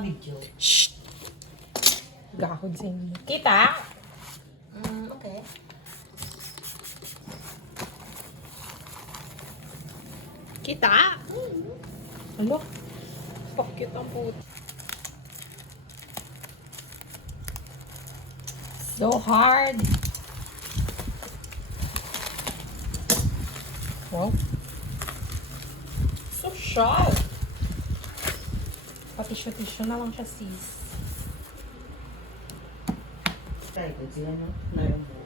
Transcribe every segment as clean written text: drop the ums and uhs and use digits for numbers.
Video. Shh! Gahod sa inyo. Kita? Okay. Kita? Ano? Pakit ang puto. So hard. Wow. So sharp. Patisyo-tisyo na lang siya, sis. Try ko sila, no? Mayroon po.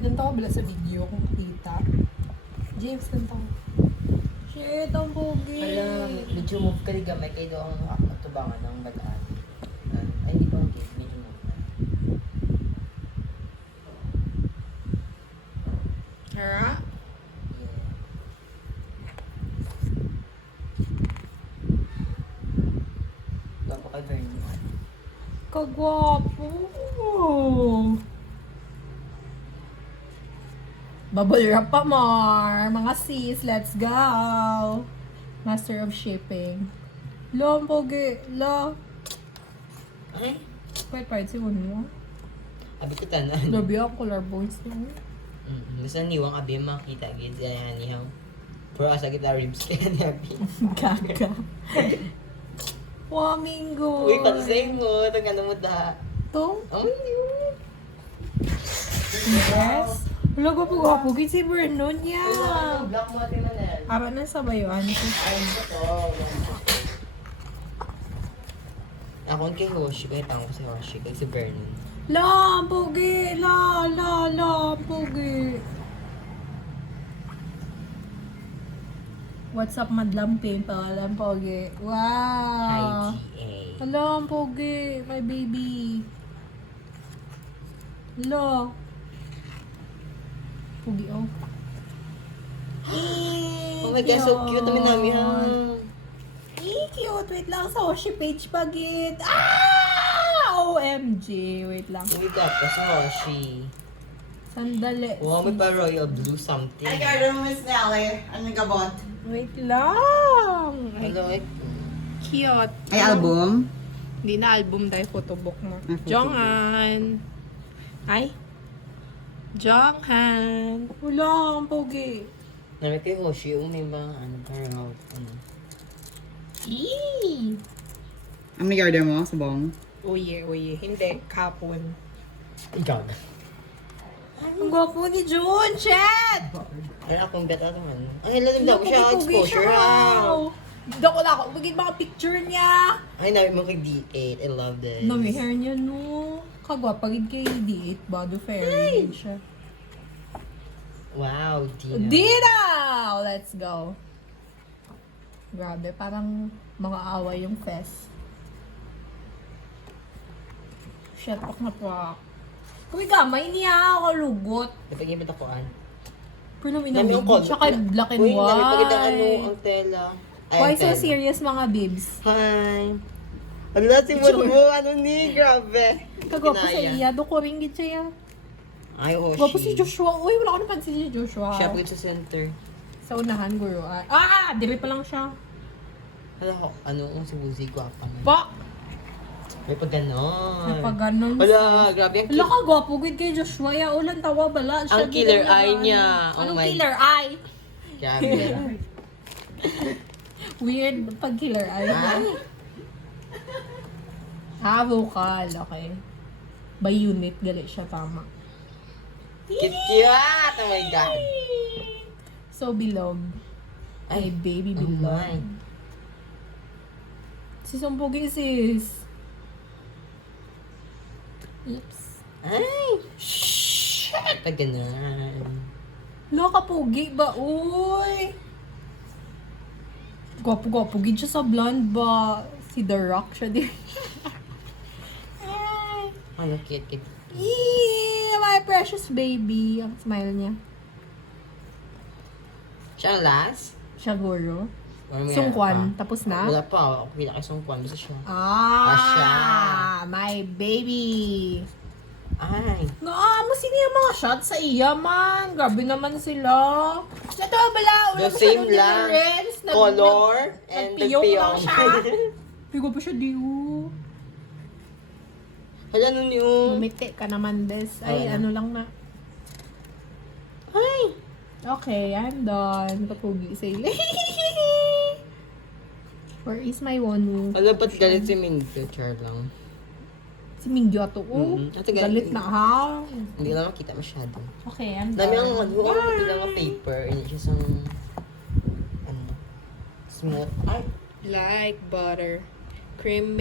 Ganito ko bala sa video kung makita. James, ganito ko. Shit, ang pogi. Alam, medyo move ka rin gamay kayo doon ang matubangan ng bataan. Ay, hindi pa okay. Medyo move ka. Hara? Yeah. Gwapo kay Vernon. Kagwapo. Bubble wrap pa more. Mga sis, let's go. Master of shipping. Lo, ang pogi. Lo. Ay, Pwede si mo. abi ko tanan. Labi ang color bones niya. Basta niwang abi makita gid yan niya. Pero asa kita ribs kaya ni abi. Gaga. Wamingo. Uy, pansay mo. Taga mo ta. To? Oh, yun. Yes. Wala ko po si Vernon niya. Black mo ate Manel. Aba na sa bayuan ko. Ay, ito to. Ako kay Hoshi. Kaya tango ko si Hoshi. Kay si Vernon. La, pogi. La, pogi. What's up, Madlam Pimple? Ang pogi. Hi, Wow. TA. Hello, ang pogi. My baby. Hello. Pogi, oh. Oh my God, so cute naman namin ha. Cute. Wait lang. Sa Hoshi page pagit. Ah! OMG. Wait lang. Uy, gapa si Hoshi. Sandali. Wow, may pa royal blue something. Ay, garden mo, Miss Nelly. Anong gabot? Wait lang. Ay, Hello, eh. cute. Ay, album? Hindi na album dahil photobook mo. Ay, photobook. Jonghan. Ay. Jonghan. Wala, ang pogi. Nami kay Hoshi, yung may mga ano, parang ano. Eee. Ano garden mo? Sabong? Uye. Hindi, kapon. Ikaw. Ang gwapo ni Jun, Chet! Ay, akong bet ato man. Ay, lalim daw ko siya exposure ha. Dako na ako. Bigyan mga picture niya. Ay, namin mo kay D8. I love this. No, may hair niya, no. Kagwapa gid kay D8. Bado fairy din siya. Wow, Dina. Dina! Let's go. Grabe, parang mga away yung fest. Shit, pak na pak. Uy, gamay niya ako lugot. Napag-ibig akoan. Pero Nami minamig ang call. siya kay black and Uy, nami pagkita ano, white. ang tela. Ay, Why ang so tela. serious mga bibs? Hi. Ano na si mo? Ano ni? Grabe. Kagwapo sa Kinaya. iya. Doko rin gid siya. Ay, Hoshi. Gwapo si Joshua. Uy, wala ko napansin si Joshua. Siya po sa center. Sa unahan, guro. Ah! Dire pa lang siya. Hala ko, ano kung si Buzi guwapa man. Pa! May pag ganon. Pag ganon. Hala, grabe ang Wala ka, gwapo gid kay Joshua. Ya, ulan tawa bala. Siya Ang killer gid eye ano. niya. Oh Anong my- killer eye? Grabe. Weird pag killer eye. Ay. Vocal. Okay. By unit, gali siya tama. Cute. Oh my God. So, bilog. Ay, baby Oh bilog. my. Sis, ang pogi, sis. Oops. Ay. Shit. Pag ganon. Loka pogi ba? Uy! Gwapo-gwapo gid siya sa blonde ba? Si The Rock siya din. Ay! Ano, cute. Eee! My precious baby. Ang smile niya. Siya ang last? Siya guro. Or may Sungkwan. pa? Tapos na? Wala pa. Ako pila kay Sungkwan. Basta siya. Ah! siya. My baby! Ay. Nga, sino yung mga shots sa iya man? Grabe naman sila. Ito bala, wala The same lang. difference. Color and the nagpiyong lang piyong. siya. Pigo pa siya, diyo. Hala, ano niyo? Bumiti ka naman, Des. Ay, Wala. ano lang na. Ay. Okay, I'm done. Kapugi sa ila. Where is my one? Wala, ba't galit si Minto? Char lang. Si Mingyo to. Oh, Ate, galit na ha. Hindi lang makita masyado. Okay, I'm Dami done. ang mag-wow, hindi lang ang paper. Hindi siya sang, ano, smooth. Ay, Like butter. Cream